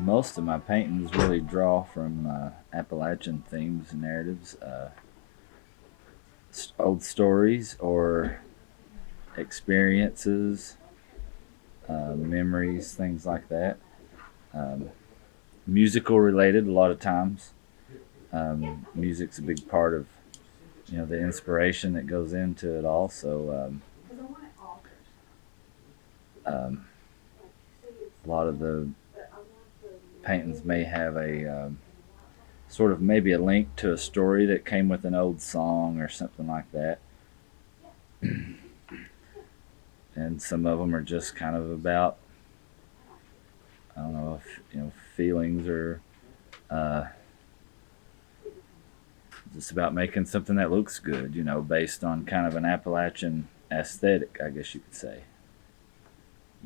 Most of my paintings really draw from Appalachian themes and narratives, old stories or experiences, memories, things like that. Um, Musical related a lot of times. Music's a big part of the inspiration that goes into it all. So um, a lot of the paintings may have a sort of maybe a link to a story that came with an old song or something like that. And some of them are just kind of about, I don't know, if, feelings or uh, just about making something that looks good, based on kind of an Appalachian aesthetic, I guess you could say.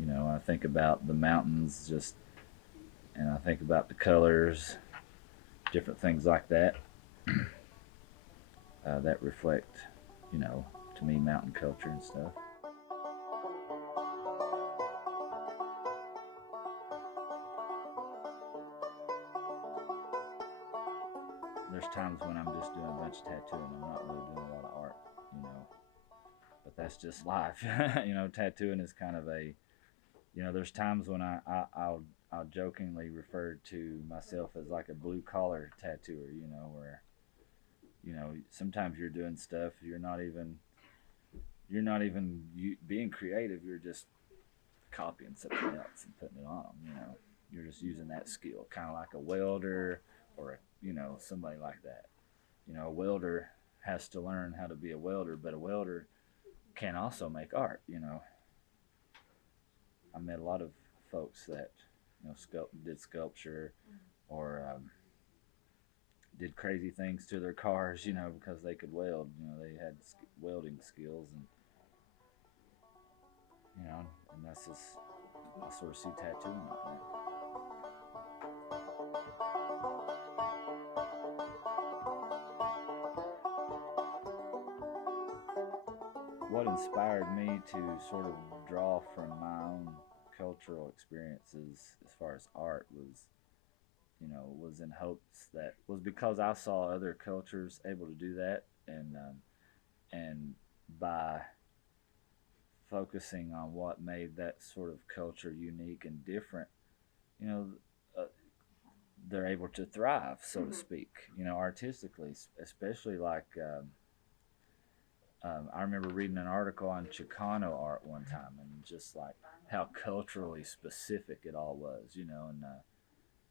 I think about the mountains just, and I think about the colors, different things like that, that reflect, you know, to me, mountain culture and stuff. There's times when I'm just doing a bunch of tattooing. I'm not really doing a lot of art, you know, but that's just life. Tattooing is kind of a, there's times when I'll jokingly refer to myself as like a blue collar tattooer, where, sometimes you're doing stuff you're not even being creative. You're just copying something else and putting it on them. You're just using that skill, kind of like a welder or somebody like that. A welder has to learn how to be a welder, but a welder can also make art. I met a lot of folks that did sculpture or did crazy things to their cars, because they could weld. They had welding skills, and that's just I sort of see tattooing like that. What inspired me to sort of draw from my own cultural experiences as far as art was in hopes that was because I saw other cultures able to do that, and by focusing on what made that sort of culture unique and different, you know, uh, they're able to thrive, so to speak, artistically, especially like I remember reading an article on Chicano art one time, and just like how culturally specific it all was, and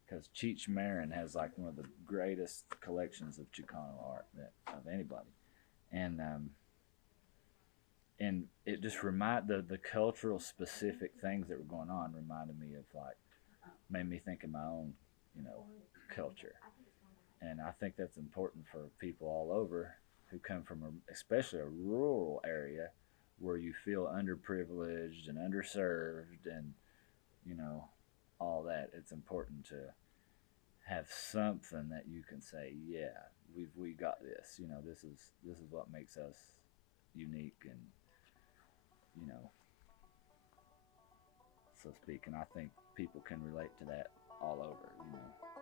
because Cheech Marin has like one of the greatest collections of Chicano art of anybody, and it just the cultural specific things that were going on reminded me of like made me think of my own you know culture, and I think that's important for people all over who come from especially a rural area where you feel underprivileged and underserved and you know all that. It's important to have something that you can say, yeah, we got this. This is what makes us unique and you know so to speak. And I think people can relate to that all over.